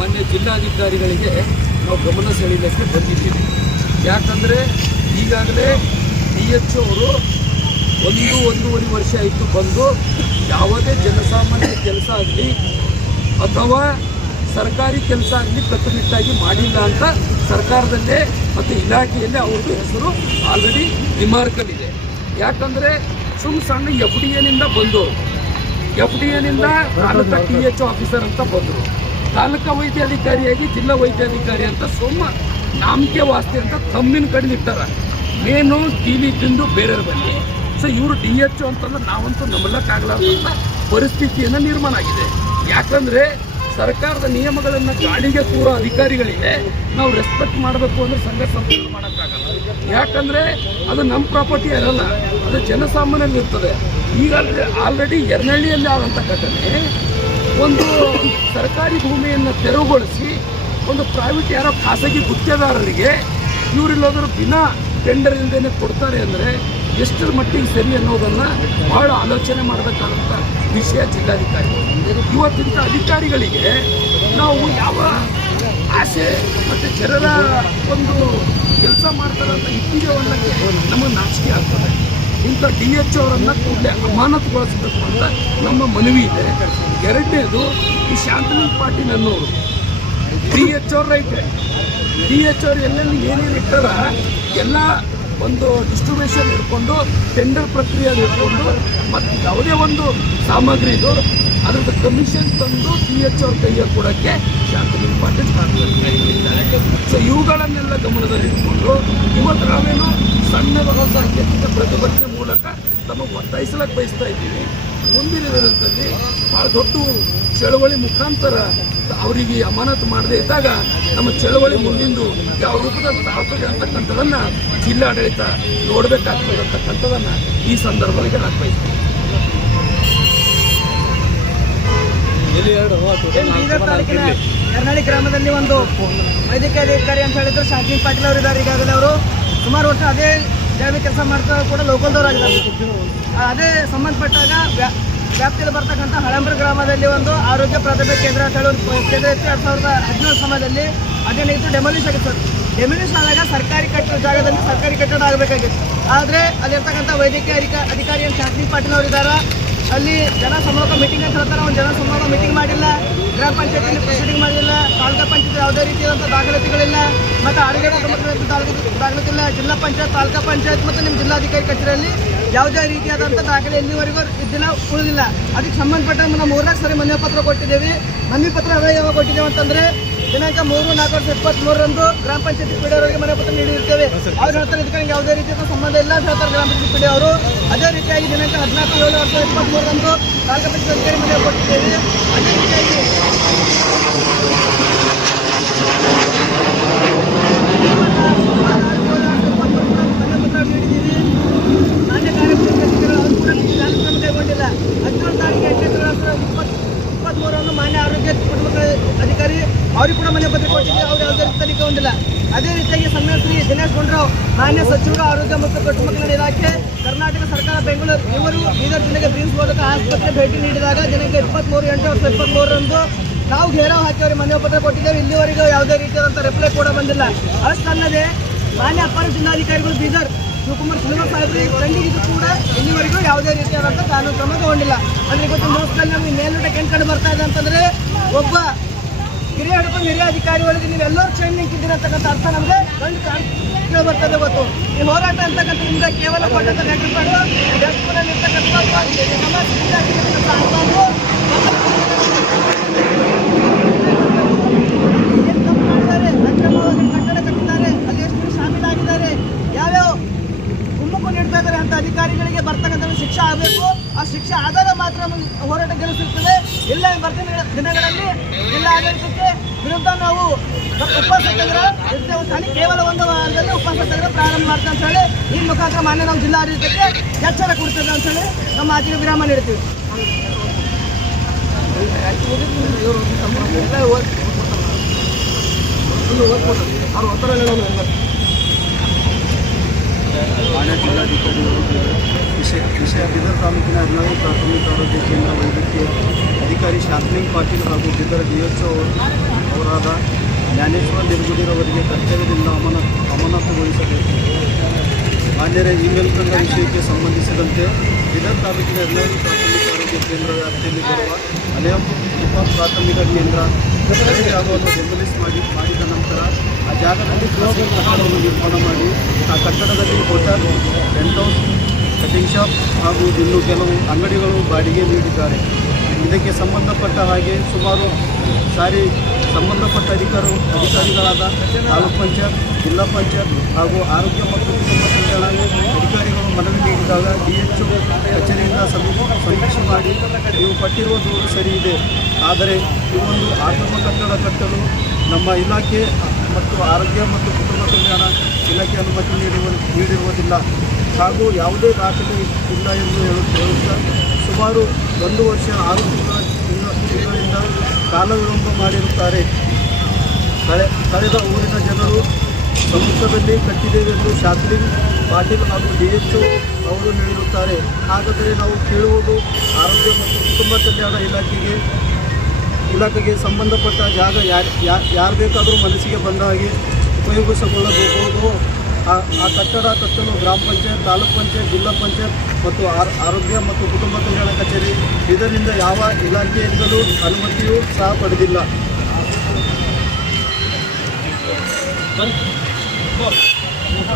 ಮಾನ್ಯ ಜಿಲ್ಲಾಧಿಕಾರಿಗಳಿಗೆ ನಾವು ಗಮನ ಸೆಳೀಲಿಕ್ಕೆ ಬಂದಿದ್ದೀವಿ. ಯಾಕಂದರೆ ಈಗಾಗಲೇ ಡಿ ಎಚ್ ಅವರು ಒಂದು ಒಂದೂವರೆ ವರ್ಷ ಆಯಿತು ಬಂದು ಯಾವುದೇ ಜನಸಾಮಾನ್ಯ ಕೆಲಸ ಆಗಲಿ ಅಥವಾ ಸರ್ಕಾರಿ ಕೆಲಸ ಆಗಲಿ ಕಟ್ಟುನಿಟ್ಟಾಗಿ ಮಾಡಿಲ್ಲ ಅಂತ ಸರ್ಕಾರದಲ್ಲೇ ಮತ್ತು ಇಲಾಖೆಯಲ್ಲೇ ಅವ್ರದ್ದು ಹೆಸರು ಆಲ್ರೆಡಿ ರಿಮಾರ್ಕಲ್ಲಿದೆ. ಯಾಕಂದರೆ ಸುಮ್ ಸಣ್ಣ ಎಫ್ ಡಿ ಎನಿಂದ ಬಂದವರು. ಎಫ್ ಡಿ ಎನಿಂದ ತಾಲೂಕಾ ಟಿ ಎಚ್ ಆಫೀಸರ್ ಅಂತ ಬಂದರು. ತಾಲೂಕಾ ವೈದ್ಯಾಧಿಕಾರಿಯಾಗಿ ಜಿಲ್ಲಾ ವೈದ್ಯಾಧಿಕಾರಿ ಅಂತ ಸುಮ್ಮ ನಾಮಕೆ ವಾಸ್ತಿ ಅಂತ ತಮ್ಮಿನ ಕಡೆ ಇಟ್ಟಾರ. ಮೇನು ಟಿವಿ ತಿಂದು ಬೇರೆಯವ್ರ ಬನ್ನಿ. ಸೊ ಇವರು ಡಿ ಎಚ್ ಅಂತಂದ್ರೆ ನಾವಂತೂ ನಂಬಲಕ್ಕಾಗಲಾರ್ದಂಥ ಪರಿಸ್ಥಿತಿಯನ್ನು ನಿರ್ಮಾಣ ಆಗಿದೆ. ಯಾಕಂದರೆ ಸರ್ಕಾರದ ನಿಯಮಗಳನ್ನು ಗಾಳಿಗೆ ಕೂರೋ ಅಧಿಕಾರಿಗಳಿಗೆ ನಾವು ರೆಸ್ಪೆಕ್ಟ್ ಮಾಡಬೇಕು ಅಂದ್ರೆ ಸಂಘ ಸಂಸ್ಥೆ ಮಾಡೋಕ್ಕಾಗಲ್ಲ ಯಾಕಂದರೆ ಅದು ನಮ್ಮ ಪ್ರಾಪರ್ಟಿ ಇರಲ್ಲ ಅದು ಜನಸಾಮಾನ್ಯರಿರ್ತದೆ ಈಗ ಆಲ್ರೆಡಿ ಎರ್ನಳ್ಳಿಯಲ್ಲಿ ಆದಂಥ ಘಟನೆ ಒಂದು ಸರ್ಕಾರಿ ಭೂಮಿಯನ್ನು ತೆರವುಗೊಳಿಸಿ ಒಂದು ಪ್ರೈವೇಟ್ ಯಾರೋ ಖಾಸಗಿ ಗುತ್ತಿಗೆದಾರರಿಗೆ ಇವರಿಲ್ಲದರೂ ಬಿನಾ ಟೆಂಡರ್ ಇಲ್ಲದೇ ಕೊಡ್ತಾರೆ ಅಂದರೆ ಎಷ್ಟರ ಮಟ್ಟಿಗೆ ಸರಿ ಅನ್ನೋದನ್ನು ಭಾಳ ಆಲೋಚನೆ ಮಾಡಬೇಕಾದಂಥ ವಿಷಯ ಜಿಲ್ಲಾಧಿಕಾರಿಗಳು ಇವತ್ತಿನ ಅಧಿಕಾರಿಗಳಿಗೆ ನಾವು ಯಾವ ಆಸೆ ಮತ್ತು ಜನರ ಒಂದು ಕೆಲಸ ಮಾಡ್ತಾರಂತ ಇಟ್ಟಿಗೆ ಒಳ್ಳೆ ನಮಗೆ ನಾಚಿಕೆ ಆಗ್ತದೆ. ಇಂಥ ಡಿ ಎಚ್ ಅವರನ್ನು ಕೂಡಲೇ ಅಮಾನತುಗೊಳಿಸಬೇಕು ಅಂತ ನಮ್ಮ ಮನವಿ ಇದೆ. ಎರಡನೇದು ಈ ಶಾಂತಲಿಂಗ್ ಪಾಟೀಲ್ ಅನ್ನೋರು. ಡಿ ಎಚ್ ಅವ್ರ ರೈಟ್ ಡಿ ಎಚ್ ಅವ್ರು ಎಲ್ಲೆಲ್ಲಿ ಏನೇನು ಇಟ್ಟಾರ ಎಲ್ಲ ಒಂದು ಡಿಸ್ಟ್ರಿಬ್ಯೂಷನ್ ಇಟ್ಕೊಂಡು ಟೆಂಡರ್ ಪ್ರಕ್ರಿಯೆ ಇಟ್ಕೊಂಡು ಮತ್ತು ಯಾವುದೇ ಒಂದು ಸಾಮಗ್ರಿದು ಅದರದ್ದು ಕಮಿಷನ್ ತಂದು ಡಿ ಎಚ್ ಅವ್ರ ಕೈಗೆ ಕೊಡೋಕ್ಕೆ ಶಾಂತಲಿಂಗ್ ಪಾಟೀಲ್ ಕಾರಣಗಳಿದ್ದಾರೆ ಸೊ ಇವುಗಳನ್ನೆಲ್ಲ ಗಮನದಲ್ಲಿಟ್ಕೊಂಡು ಇವತ್ತು ನಾವೇನು ಸಣ್ಣದ ಸಾಂಕೇತಿಕ ಪ್ರತಿಭಟನೆ ಮೂಲಕ ತಮ್ಮ ಒತ್ತಾಯಿಸಲಕ್ಕೆ ಬಯಸ್ತಾ ಇದ್ದೀವಿ. ಮುಂದಿನ ದಿನದಲ್ಲಿ ಭಾಳ ದೊಡ್ಡ ಚಳವಳಿ ಮುಖಾಂತರ ಅವರಿಗೆ ಅಮಾನತು ಮಾಡದೇ ಇದ್ದಾಗ ನಮ್ಮ ಚಳವಳಿ ಮುಂದಿಂದು ಯಾವ ರೂಪದಲ್ಲಿ ತಾಳ್ತದೆ ಅಂತಕ್ಕಂಥದ್ದನ್ನು ಜಿಲ್ಲಾಡಳಿತ ನೋಡಬೇಕಾಗ್ತದೆ ಅಂತಕ್ಕಂಥದ್ದನ್ನು ಈ ಸಂದರ್ಭದಲ್ಲಿ ಹೇಳಕ್ಕೆ ಬಯಸ್ತೀವಿ ತಾಲೂಕಿನ ಗ್ರಾಮದಲ್ಲಿ ಒಂದು ವೈದ್ಯಕೀಯ ಅಧಿಕಾರಿ ಅಂತ ಹೇಳಿದ್ರು ಶಾಂತಿ ಪಾಟೀಲ್ ಅವರು ಇದ್ದಾರೆ ಈಗಾಗಲೇ ಅವರು. ಸುಮಾರು ವರ್ಷ ಅದೇ ಜಾಗದಲ್ಲಿ ಕೆಲಸ ಮಾಡ್ತಾ ಕೂಡ ಲೋಕಲ್ದವರಾಗಿದ್ದಾರೆ ಅದೇ ಸಂಬಂಧಪಟ್ಟಾಗ ವ್ಯಾ- ವ್ಯಾಪ್ತಿಯಲ್ಲಿ ಬರ್ತಕ್ಕಂಥ ಹಳಂಬ್ರ ಗ್ರಾಮದಲ್ಲಿ ಒಂದು ಆರೋಗ್ಯ ಪ್ರಾಥಮಿಕ ಕೇಂದ್ರ ಅಂತ ಹೇಳಿ ಕೇಂದ್ರ ಇತ್ತು ಎರಡು ಸಾವಿರದ ಹದಿನೇಳು ಸಮಯದಲ್ಲಿ ಅದೇನಾಗಿತ್ತು ಡೆಮಾಲಿಷ್ ಆಗಿತ್ತು. ಡೆಮಾಲಿಷ್ ಆದಾಗ ಸರ್ಕಾರಿ ಕಟ್ಟಡ ಜಾಗದಲ್ಲಿ ಸರ್ಕಾರಿ ಕಟ್ಟಡ ಆಗಬೇಕಾಗಿತ್ತು. ಆದರೆ ಅಲ್ಲಿರ್ತಕ್ಕಂಥ ವೈದ್ಯಕೀಯ ಅಧಿಕ ಅಧಿಕಾರಿ ಶಾಂತಿ ಪಾಟೀಲ್ ಅವರಿದ್ದಾರೆ, ಅಲ್ಲಿ ಜನ ಸಮೂಹ ಮೀಟಿಂಗ್ ಅಂತ ಹೇಳ್ತಾರೆ ಒಂದು ಜನ ಸಮೂಹ ಮೀಟಿಂಗ್ ಮಾಡಿಲ್ಲ. ಗ್ರಾಮ ಪಂಚಾಯತಿಯಲ್ಲಿ ಪ್ರೊಸೀಡಿಂಗ್ ಮಾಡಲಿಲ್ಲ ತಾಲೂಕಾ ಪಂಚಾಯತ್ ಯಾವುದೇ ರೀತಿಯಾದಂಥ ದಾಖಲಾತಿಗಳಿಲ್ಲ. ಮತ್ತು ಆರೋಗ್ಯ ದಾಖಲಾತಿ ಇಲ್ಲ ಜಿಲ್ಲಾ ಪಂಚಾಯತ್, ತಾಲೂಕಾ ಪಂಚಾಯತ್ ಮತ್ತು ನಿಮ್ಮ ಜಿಲ್ಲಾಧಿಕಾರಿ ಕಚೇರಿಯಲ್ಲಿ ಯಾವುದೇ ರೀತಿಯಾದಂಥ ದಾಖಲೆ ಎಲ್ಲಿವರೆಗೂ ಇದನ್ನ ಉಳಿದಿಲ್ಲ. ಅದಕ್ಕೆ ಸಂಬಂಧಪಟ್ಟ ನಾವು ಮೂರನೇ ಸರಿ ಮನವಿ ಪತ್ರ ಕೊಟ್ಟಿದ್ದೇವೆ. ಮನವಿ ಪತ್ರ ಅದೇ ಯಾವಾಗ ಕೊಟ್ಟಿದ್ದೇವೆ ಅಂತಂದರೆ ದಿನಾಂಕ ಮೂರು, ನಾಲ್ಕು ವರ್ಷ ಇಪ್ಪತ್ತ್ಮೂರರಂದು ಗ್ರಾಮ ಪಂಚಾಯತಿ ಪಿ ಅವರಿಗೆ ಮನೆ ಪತ್ರ ನೀಡಿರ್ತೇವೆ ಅವ್ರು ಹೇಳ್ತಾರೆ ಇದಕ್ಕೆ ಯಾವುದೇ ರೀತಿಯ ಸಂಬಂಧ ಇಲ್ಲ ಅಂತ ಹೇಳ್ತಾರೆ ಗ್ರಾಮ ಪಂಚಾಯತಿ ಪಿಡಿ ಅವರು. ಅದೇ ರೀತಿಯಾಗಿ ದಿನಾಂಕ ಹದಿನಾಲ್ಕು, ಏಳು ವರ್ಷ ಇಪ್ಪತ್ತ್ಮೂರರಂದು ತಾಲೂಕು ಪಂಚಾಯತ್ ಅಧಿಕಾರಿ ಮನೆ ಕೊಟ್ಟಿದ್ದೇವೆ ಅದೇ ರೀತಿಯಾಗಿ ಮನೆ ಪತ್ರ ನೀಡಿದ್ದೀವಿ ಮಾನ್ಯ ಕಾರ್ಯದರ್ಶಿಗಳು ಅವರು ಕೂಡ ಕಾರ್ಯಕ್ರಮ ಕೈಗೊಂಡಿಲ್ಲ ಹದಿನೇಳು ತಾರೀಕು ಎಂಟನೇ ತಿಂಗಳ ಇಪ್ಪತ್ತು ಇಪ್ಪತ್ತ್ಮೂರನ್ನು ಮಾನ್ಯ ಆರೋಗ್ಯ ಕುಟುಂಬ ಅಧಿಕಾರಿ ಅವ್ರಿಗೆ ಕೂಡ ಮನೆ ಪತ್ರ ಕೊಟ್ಟಿದ್ದೆ ಅವ್ರು ಯಾವುದೇ ರೀತಿ ತನಿಖೆ ಹೊಂದಿಲ್ಲ. ಅದೇ ರೀತಿಯಾಗಿ ಶ್ರೀ ದಿನೇಶ್ ಗುಂಡ್ರಾವ್, ಮಾನ್ಯ ಸಚಿವರು ಆರೋಗ್ಯ ಮತ್ತು ಕುಟುಂಬ ಕಲ್ಯಾಣ ಇಲಾಖೆ, ಕರ್ನಾಟಕ ಸರ್ಕಾರ, ಬೆಂಗಳೂರು, ಇವರು ಬೀದರ್ ಜಿಲ್ಲೆಗೆ ಬ್ರಿಮ್ಸ್ ಬೋಧಕ ಆಸ್ಪತ್ರೆ ಭೇಟಿ ನೀಡಿದಾಗ ದಿನಕ್ಕೆ ಇಪ್ಪತ್ತ್ಮೂರು ಎಂಟು ವರ್ಷ ಇಪ್ಪತ್ತ್ಮೂರರಂದು ನಾವು ಘೇರಾವ್ ಹಾಕಿ ಅವರಿಗೆ ಮನವಿ ಪತ್ರ ಕೊಟ್ಟಿದ್ದೇವೆ. ಇಲ್ಲಿವರೆಗೂ ಯಾವುದೇ ರೀತಿಯಾದಂಥ ರಿಪ್ಲೈ ಕೂಡ ಬಂದಿಲ್ಲ. ಅಷ್ಟಲ್ಲದೆ ಮಾನ್ಯ ಅಪರ ಜಿಲ್ಲಾಧಿಕಾರಿಗಳು ಬೀದರ್, ಶಿವಕುಮಾರ್ ಶ್ರೀನಿವಾಸ ಸಾಹೇಬ್ರಿ ತಂಡಿಗಿದ್ದು ಕೂಡ ಇಲ್ಲಿವರೆಗೂ ಯಾವುದೇ ರೀತಿಯಾದಂಥ ಕಾನೂನು ಕ್ರಮ ತಗೊಂಡಿಲ್ಲ. ಅಂದ್ರೆ ಇವತ್ತು ನಾವು ನಮಗೆ ಮೇಲ್ನೋಟಕ್ಕೆ ಕೆಂಡ್ ಕಂಡು ಬರ್ತಾ ಇದೆ ಅಂತಂದ್ರೆ ಒಬ್ಬ ಹಿರಿಯ ಹಿಡ್ಕೊಂಡು ಹಿರಿಯ ಅಧಿಕಾರಿ ಒಳಗೆ ನೀವೆಲ್ಲರೂ ಚೈನ್ ನಿಂತಿದ್ದೀರ ಅಂತಕ್ಕಂಥ ಅರ್ಥ ನಮಗೆ ಕೇಳಿ ಬರ್ತದೆ ಗೊತ್ತು. ಈ ಹೋರಾಟ ಅಂತಕ್ಕಂಥ ನಿಮ್ಗೆ ಕೇವಲ ಕೊಟ್ಟಂತ ಲೆಕ್ಕಗಳು ಡೆಸ್ಕ್ನಲ್ಲಿ ಇರ್ತಕ್ಕಂಥ ಒಬ್ಬ ಸಮಾಜದಿಂದ ಆಗಿರ್ತಕ್ಕಂಥ ಅರ್ಥವನ್ನು ಏನ್ ತಪ್ಪು ಮಾಡಿದ್ದಾರೆ ಅಕ್ರಮವಾಗಿ ಕಟ್ಟಡ ಕಟ್ಟಿದ್ದಾರೆ ಅಲ್ಲಿ ಎಷ್ಟು ಜನ ಶಾಮೀಲಾಗಿದ್ದಾರೆ ಯಾವ್ಯಾವ ಕುಮ್ಮಕ್ಕು ನೀಡ್ತಾ ಇದ್ದಾರೆ ಅಂತ ಅಧಿಕಾರಿಗಳಿಗೆ ಬರ್ತಕ್ಕಂಥ ಶಿಕ್ಷೆ ಆಗಬೇಕು ಆ ಶಿಕ್ಷೆ ಆದಾಗ ಮಾತ್ರ ನಮಗೆ ಹೋರಾಟ ಗೆಲ್ಲಿಸಿರ್ತದೆ ಇಲ್ಲ ಬರ್ತಿನ ದಿನಗಳಲ್ಲಿ ಜಿಲ್ಲಾ ಆಡಳಿತಕ್ಕೆ ವಿರುದ್ಧ ನಾವು ಹೇಳಿ ಕೇವಲ ಒಂದು ವಾರದಲ್ಲಿ ಉಪವಾಸ ಪ್ರಾರಂಭ ಮಾಡ್ತೇವೆ ಅಂತ ಹೇಳಿ ಈ ಮುಖಾಂತರ ಮಾನ್ಯ ನಾವು ಜಿಲ್ಲಾ ಆಡಳಿತಕ್ಕೆ ಎಚ್ಚರ ಕೊಡ್ತದೆ ಅಂತ ನಮ್ಮ ಆಚೆಗೆ ವಿರಾಮ ನೀಡ್ತೀವಿ. ಮಾನ್ಯ ಜಿಲ್ಲಾಧಿಕಾರಿಗಳು ವಿಷಯ ವಿಷಯ ಬೀದರ್ ತಾಲೂಕಿನ ಹದಿನಾರು ಪ್ರಾಥಮಿಕ ಆರೋಗ್ಯ ಕೇಂದ್ರ ವೈದ್ಯಕೀಯ ಅಧಿಕಾರಿ ಶಾಂತಿನಿಂಗ್ ಪಾಟೀಲ್ ಹಾಗೂ ಜಿಲ್ಲಾ ಡಿ ಎಚ್ ಅವರಾದ ಜ್ಞಾನೇಶ್ವರ ನಿರ್ಗುಡಿರವರಿಗೆ ಕರ್ತವ್ಯದಿಂದ ಅಮನ, ಅಮಾನತುಗೊಳಿಸಬೇಕು. ಮಾನ್ಯರೇ ಈ ಮೇಲ್ಕಂಡ ವಿಷಯಕ್ಕೆ ಸಂಬಂಧಿಸಿದಂತೆ ಬೀದರ್ ತಾಲೂಕಿನ ಹದಿನೈದು ಪ್ರಾಥಮಿಕ ಆರೋಗ್ಯ ಕೇಂದ್ರ ವ್ಯಾಪ್ತಿಯಲ್ಲಿ ಬರುವ ಅನೇ ಉಪ ಪ್ರಾಥಮಿಕ ಕೇಂದ್ರ ಜಾಗವನ್ನು ಡೆಮೊಲಿಸ್ ಮಾಡಿ, ಮಾಡಿದ ನಂತರ ಆ ಜಾಗದಲ್ಲಿ ಕ್ಲೋಸಿಂಗ್ ಕಟ್ಟಡವನ್ನು ನಿರ್ಮಾಣ ಮಾಡಿ, ಆ ಕಟ್ಟಡದಲ್ಲಿ hotel tent house, cutting shop ಹಾಗೂ ಇನ್ನು ಕೆಲವು ಅಂಗಡಿಗಳು ಬಾಡಿಗೆ ನೀಡಿದ್ದಾರೆ. ಇದಕ್ಕೆ ಸಂಬಂಧಪಟ್ಟ ಹಾಗೆ ಸುಮಾರು ಸಾರಿ ಸಂಬಂಧಪಟ್ಟ ಅಧಿಕಾರಿ ಅಧಿಕಾರಿಗಳಾದ ತಾಲೂಕ್ ಪಂಚಾಯತ್, ಜಿಲ್ಲಾ ಪಂಚಾಯತ್ ಹಾಗೂ ಆರೋಗ್ಯ ಮತ್ತು ಕುಟುಂಬ ಕಲ್ಯಾಣ ಅಧಿಕಾರಿಗಳು ಮನವಿ ನೀಡಿದಾಗ ಡಿ ಎಚ್ ಕಚೇರಿಯಿಂದ ಸಮೀ- ಸಮೀಕ್ಷೆ ಮಾಡಿ ನೀವು ಪಟ್ಟಿರುವ ದೂರು ಸರಿ ಇದೆ. ಆದರೆ ಈ ಒಂದು ಆಕ್ರಮ ಕಟ್ಟಡ ಕಟ್ಟಲು ನಮ್ಮ ಇಲಾಖೆ ಮತ್ತು ಆರೋಗ್ಯ ಮತ್ತು ಕುಟುಂಬ ಕಲ್ಯಾಣ ಇಲಾಖೆ ಅನುಮತಿ ನೀಡುವ ನೀಡಿರುವುದಿಲ್ಲ. ಹಾಗೂ ಯಾವುದೇ ದಾಖಲೆ ಇಲ್ಲ ಎಂದು ಹೇಳು ಹೇಳುತ್ತಾ ಸುಮಾರು ಒಂದು ವರ್ಷ ಆರು ತಿಂಗಳ- ತಿಂಗಳಿಂದ ಕಾಲ ವಿಳಂಬ ಮಾಡಿರುತ್ತಾರೆ. ಕಳೆ, ಕಳೆದ ಊರಿನ ಜನರು ಸಮುದ್ರದಲ್ಲಿ ಕಟ್ಟಿದ್ದೇವೆಂದು ಶಾಸ್ತ್ರಿ ಪಾಟೀಲ್ ಹಾಗೂ ಡಿ ಎಚ್ ಅವರು ಹೇಳಿರುತ್ತಾರೆ. ಹಾಗಾದರೆ ನಾವು ಕೇಳುವುದು ಆರೋಗ್ಯ ಮತ್ತು ಕುಟುಂಬ ಕಲ್ಯಾಣ ಇಲಾಖೆಗೆ ಇಲಾಖೆಗೆ ಸಂಬಂಧಪಟ್ಟ ಜಾಗ ಯಾರು ಯಾರು ಬೇಕಾದರೂ ಮನಸ್ಸಿಗೆ ಬಂದ ಹಾಗೆ ಉಪಯೋಗಿಸಿಕೊಳ್ಳಬಹುದು. ಆ ಕಟ್ಟಡ ಕಟ್ಟಲು ಗ್ರಾಮ ಪಂಚಾಯತ್, ತಾಲೂಕು ಪಂಚಾಯತ್, ಜಿಲ್ಲಾ ಪಂಚಾಯತ್ ಮತ್ತು ಆರ್- ಆರೋಗ್ಯ ಮತ್ತು ಕುಟುಂಬ ಕಲ್ಯಾಣ ಕಚೇರಿ. ಇದರಿಂದ ಯಾವ ಇಲಾಖೆಯಿಂದಲೂ ಅನುಮತಿಯೂ ಸಹ ಪಡೆದಿಲ್ಲ.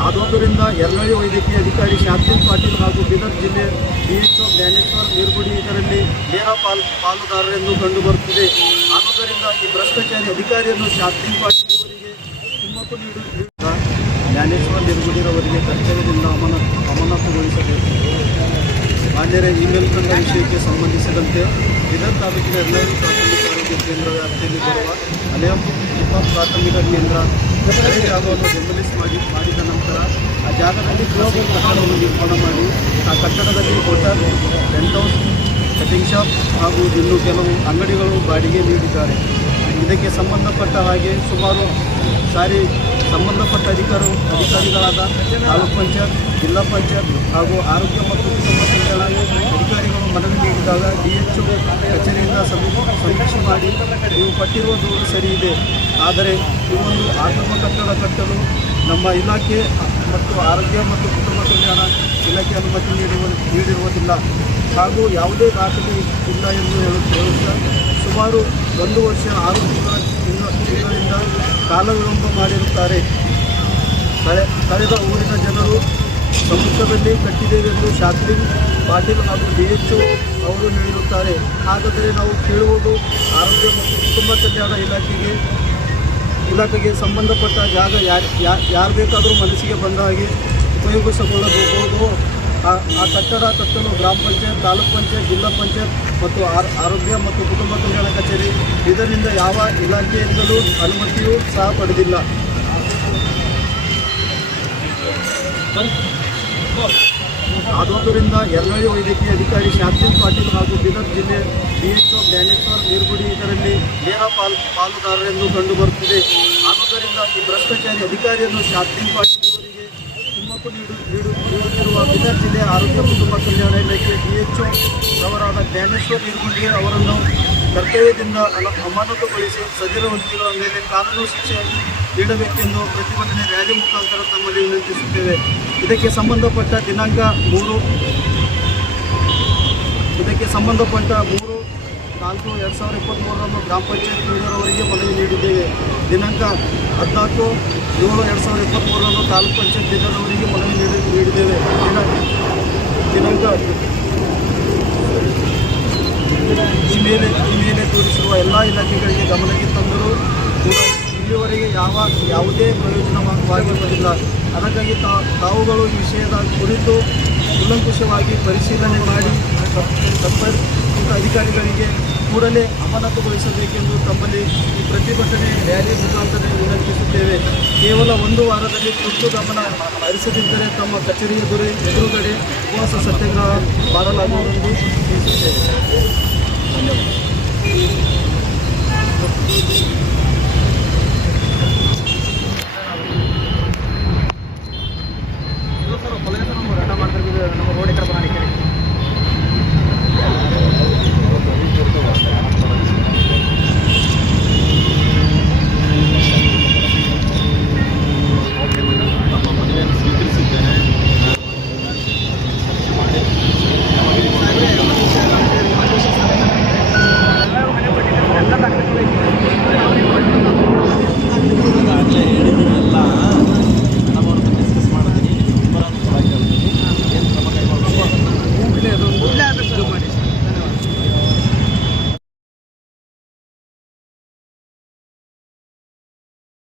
ಆದುದರಿಂದ ಎರಡನೇ ವೈದ್ಯಕೀಯ ಅಧಿಕಾರಿ ಶಾಂತಿ ಪಾಟೀಲ್ ಹಾಗೂ ಬೀದರ್ ಜಿಲ್ಲೆ ಬಿ ಇಚು ಜ್ಞಾನೇಶ್ವರ್ ನಿರ್ಗುಡಿ ಇದರಲ್ಲಿ ನೇರ ಪಾಲ್, ಪಾಲುದಾರರೆಂದು ಕಂಡುಬರುತ್ತಿದೆ. ಆದುದರಿಂದ ಈ ಭ್ರಷ್ಟಾಚಾರಿ ಅಧಿಕಾರಿಯನ್ನು ಶಾಂತಿ ಪಾಟೀಲ್ ಅವರಿಗೆ ಕುಮ್ಮಕ್ಕು ನೀಡು ಜ್ಞಾನೇಶ್ವರ್ ನಿರ್ಗುಡಿರವರಿಗೆ ಕರ್ತವ್ಯದಿಂದ ಅಮನ, ಅಮಾನತುಗೊಳಿಸಬೇಕು. ಮಾನ್ಯರೇ, ಇಮೇಲ್ ಮೇಲ್ಕಂಡ ವಿಷಯಕ್ಕೆ ಸಂಬಂಧಿಸಿದಂತೆ ಬೀದರ್ ತಾಲೂಕಿನ ಎಲ್ಲರೂ ಪ್ರಾಥಮಿಕ ಆರೋಗ್ಯ ಕೇಂದ್ರ ವ್ಯಾಪ್ತಿಯಲ್ಲಿ ಬರುವ ಉಪ ಪ್ರಾಥಮಿಕ ಕೇಂದ್ರ ಜಾಗವನ್ನು ಡೆಮೊಲಿಸ್ ಮಾಡಿ, ಮಾಡಿದ ನಂತರ ಆ ಜಾಗದಲ್ಲಿ ಕ್ಲೋಸಿಂಗ್ ಕಟ್ಟಡವನ್ನು ನಿರ್ಮಾಣ ಮಾಡಿ, ಆ ಕಟ್ಟಡದಲ್ಲಿ hotel tent house, cutting shop ಹಾಗೂ ಇನ್ನು ಕೆಲವು ಅಂಗಡಿಗಳು ಬಾಡಿಗೆ ನೀಡಿದ್ದಾರೆ. ಇದಕ್ಕೆ ಸಂಬಂಧಪಟ್ಟ ಹಾಗೆ ಸುಮಾರು ಸಾರಿ ಸಂಬಂಧಪಟ್ಟ ಅಧಿಕಾರಿ ಅಧಿಕಾರಿಗಳಾದ ತಾಲೂಕ್ ಪಂಚಾಯತ್, ಜಿಲ್ಲಾ ಪಂಚಾಯತ್ ಹಾಗೂ ಆರೋಗ್ಯ ಮತ್ತು ಕುಟುಂಬ ಕಲ್ಯಾಣ ಅಧಿಕಾರಿಗಳು ಮನವಿ ನೀಡಿದಾಗ ಡಿ ಎಚ್ ಕಚೇರಿಯಿಂದ ಸಮೀ- ಸಮೀಕ್ಷೆ ಮಾಡಿ ನೀವು ಪಟ್ಟಿರುವ ದೂರು ಸರಿ ಇದೆ. ಆದರೆ ಈ ಒಂದು ಕಟ್ಟಡ ಕಟ್ಟಲು ನಮ್ಮ ಇಲಾಖೆ ಮತ್ತು ಆರೋಗ್ಯ ಮತ್ತು ಕುಟುಂಬ ಕಲ್ಯಾಣ ಇಲಾಖೆ ಅನುಮತಿ ನೀಡುವ ನೀಡಿರುವುದಿಲ್ಲ. ಹಾಗೂ ಯಾವುದೇ ದಾಖಲೆ ಇಲ್ಲ ಎಂದು ಹೇಳು, ಹೇಳುತ್ತಾ ಸುಮಾರು ಒಂದು ವರ್ಷ ಆರು ತಿಂಗಳ ತಿಂಗಳಿಂದ ಕಾಲ ವಿಳಂಬ ಮಾಡಿರುತ್ತಾರೆ. ಕಳೆ, ಕಳೆದ ಊರಿನ ಜನರು ಸಮ್ಮುಖದಲ್ಲಿ ಕಟ್ಟಿದ್ದೇವೆಂದು ಶಾಸ್ತ್ರಿ ಪಾಟೀಲ್ ಹಾಗೂ ಡಿ ಎಚ್ ಅವರು ಹೇಳಿರುತ್ತಾರೆ. ಹಾಗಾದರೆ ನಾವು ಕೇಳುವುದು ಆರೋಗ್ಯ ಮತ್ತು ಕುಟುಂಬ ಕಲ್ಯಾಣ ಇಲಾಖೆಗೆ ಇಲಾಖೆಗೆ ಸಂಬಂಧಪಟ್ಟ ಜಾಗ ಯಾರು ಯಾರು ಬೇಕಾದರೂ ಮನಸ್ಸಿಗೆ ಬಂದ ಹಾಗೆ ಉಪಯೋಗಿಸಿಕೊಳ್ಳಬಹುದು. ಆ ಕಟ್ಟಡ ಕಟ್ಟಲು ಗ್ರಾಮ ಪಂಚಾಯತ್, ತಾಲೂಕ್ ಪಂಚಾಯತ್, ಜಿಲ್ಲಾ ಪಂಚಾಯತ್ ಮತ್ತು ಆರ್- ಆರೋಗ್ಯ ಮತ್ತು ಕುಟುಂಬ ಕಲ್ಯಾಣ ಕಚೇರಿ. ಇದರಿಂದ ಯಾವ ಇಲಾಖೆಯಿಂದಲೂ ಅನುಮತಿಯೂ ಸಹ ಪಡೆದಿಲ್ಲ. ಆದುದರಿಂದ ಎರಡನೇ ವೈದ್ಯಕೀಯ ಅಧಿಕಾರಿ ಶಾಂತಿ ಪಾಟೀಲ್ ಹಾಗೂ ಬೀದರ್ ಜಿಲ್ಲೆ ಡಿಎಚ್ಒ ಜ್ಞಾನೇಶ್ವರ್ ನೀರ್ಗುಡಿ ಇದರಲ್ಲಿ ನೇರ ಪಾಲ್, ಪಾಲುದಾರರೆಂದು ಕಂಡುಬರುತ್ತಿದೆ. ಆದುದರಿಂದ ಈ ಭ್ರಷ್ಟಾಚಾರಿ ಅಧಿಕಾರಿಯನ್ನು ಶಾಂತಿ ಪಾಟೀಲ್ ನೀಡುತ್ತಿರುವ ಬೀದರ್ ಜಿಲ್ಲೆ ಆರೋಗ್ಯ ಕುಟುಂಬ ಕಲ್ಯಾಣ ಇಲಾಖೆ ಡಿಎಚ್ಒ ಅವರಾದ ಜ್ಞಾನೇಶ್ವರ್ ನಿರ್ಗುಡಿ ಅವರನ್ನು ಕರ್ತವ್ಯದಿಂದ ಅಲ ಅಮಾನತುಗೊಳಿಸಿ ಸದೃಢ ವ್ಯಕ್ತಿಗಳ ಮೇಲೆ ಕಾನೂನು ಶಿಕ್ಷೆ ನೀಡಬೇಕೆಂದು ಪ್ರತಿಭಟನೆ ರ್ಯಾಲಿ ಮುಖಾಂತರ ತಮ್ಮಲ್ಲಿ ವಿನಂತಿಸುತ್ತೇವೆ. ಇದಕ್ಕೆ ಸಂಬಂಧಪಟ್ಟ ದಿನಾಂಕ ಮೂರು ಇದಕ್ಕೆ ಸಂಬಂಧಪಟ್ಟ ಮೂರು ನಾಲ್ಕು ಎರಡು ಸಾವಿರದ ಇಪ್ಪತ್ತ್ಮೂರರಂದು ಗ್ರಾಮ ಪಂಚಾಯತ್ ಅವರಿಗೆ ಮನವಿ ನೀಡಿದ್ದೇವೆ. ದಿನಾಂಕ ಹದಿನಾಲ್ಕು ಏಳು ಎರಡು ಸಾವಿರದ ಇಪ್ಪತ್ತ್ಮೂರರಂದು ತಾಲೂಕು ಪಂಚಾಯತ್ ಬೀದರ್ವರಿಗೆ ಮನವಿ ನೀಡಿ ನೀಡಿದ್ದೇವೆ. ದಿನಾಂಕ ಈ ಮೇಲೆ ಈ ಮೇಲೆ ತೋರಿಸಿರುವ ಎಲ್ಲ ಇಲಾಖೆಗಳಿಗೆ ಗಮನಕ್ಕೆ ತಂದರೂ ಇಲ್ಲಿವರೆಗೆ ಯಾವ ಯಾವುದೇ ಪ್ರಯೋಜನವಾಗಿರುವುದಿಲ್ಲ. ಅದಕ್ಕಾಗಿ ತಾವುಗಳು ಈ ವಿಷಯದ ಕುರಿತು ಕೂಲಂಕುಷವಾಗಿ ಪರಿಶೀಲನೆ ಮಾಡಿ ಸಂಬಂಧಿತ ಅಧಿಕಾರಿಗಳಿಗೆ ಕೂಡಲೇ ಅಮಾನತುಗೊಳಿಸಬೇಕೆಂದು ತಮ್ಮಲ್ಲಿ ಈ ಪ್ರತಿಭಟನೆ ರ್ಯಾಲಿ ಮುಖಾಂತರ ವಿನಂತಿಸುತ್ತೇವೆ. ಕೇವಲ ಒಂದು ವಾರದಲ್ಲಿ ತುರ್ತು ಗಮನ ಹರಿಸದಿದ್ದರೆ ತಮ್ಮ ಕಚೇರಿ ಎದುರು ಎದುರುಗಡೆ ಉಪವಾಸ ಸತ್ಯಾಗ್ರಹ ಮಾಡಲಾಗುವುದೆಂದು ತಿಳಿಸುತ್ತೇವೆ. ಧನ್ಯವಾದ